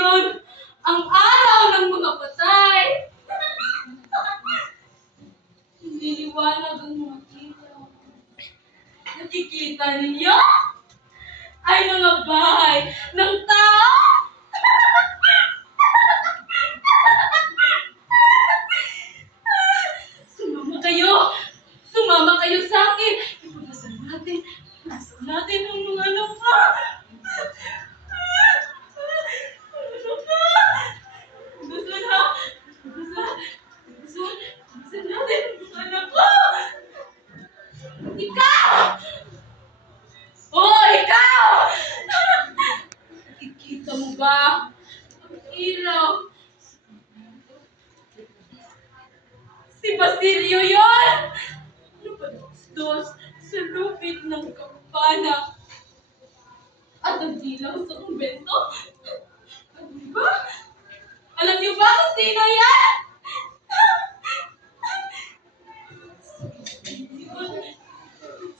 ngayon ang araw ng mga patay. Nililiwanag ang mga ilaw. Nakikita ninyo? Ay mga bahay ng tao. Sumama kayo sa akin. Ipagdasal natin ang mga anak ko. Ipagdasal natin ang mga anak ko. Ikaw! Oh, ikaw! Nakikita mo ba? Ang ilaw. Si Basilio yun! Lupadosdos sa lupit ng kampana. At nagdilaw sa kumbento. Ano ba? Alam niyo ba kung sino yan?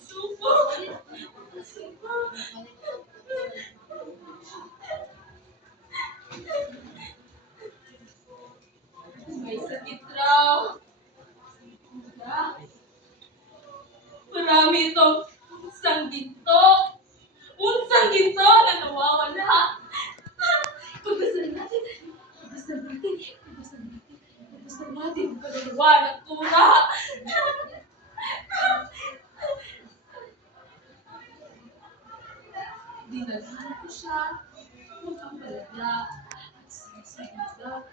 Supo. May sakit raw. Marami itong unsang ginto na nawawala. Pagdasal natin kaluluwa ng tula. Dinadala ko siya magkapaladya at sinasagot.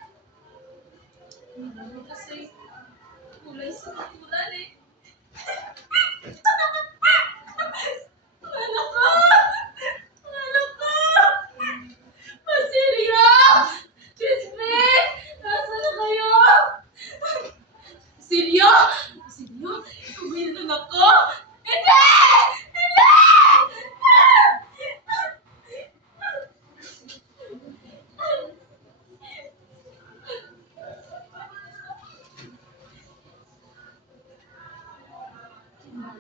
Hindi kasi kulay sa katulad eh. Anak ko! Anak ko! Basilio! Crispin! Nasaan na kayo? Basilio! Basilio? Ikaw ba yung anak ko? Hindi! Hindi!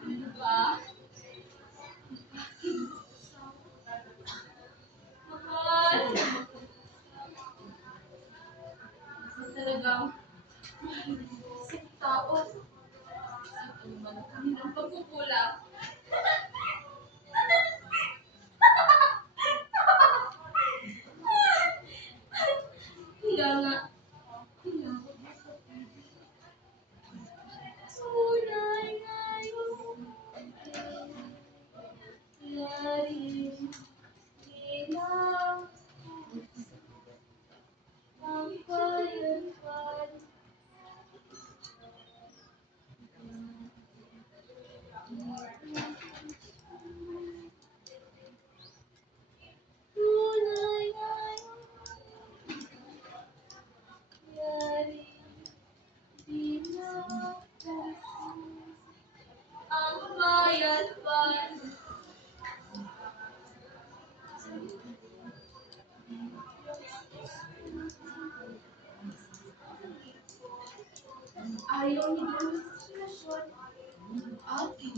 Ano ba? Mahal. Talagang isang tao. Ano man ang kanilang pagkukulang. Kaya nga, tunay ngayon. Yaring ilaw. Ang bayan-bayan. Tunay ngayon. Yaring ilaw. Ang bayan-bayan. Ayaw niyo ng sitwasyon ng ating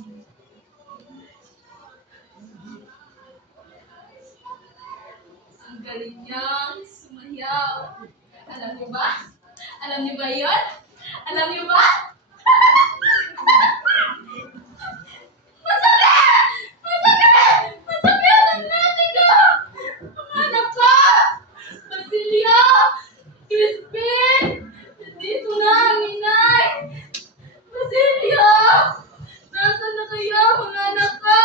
ang galing niyang sumayaw. Alam niyo ba? Alam niyo ba yun? Alam niyo ba? Masakit! Masakit! Masakit ang natin ko! Ang anak ko! Basilio! Crispin! Nandito na ang inay! Basilio! Nasaan na kayo, mga anak ko?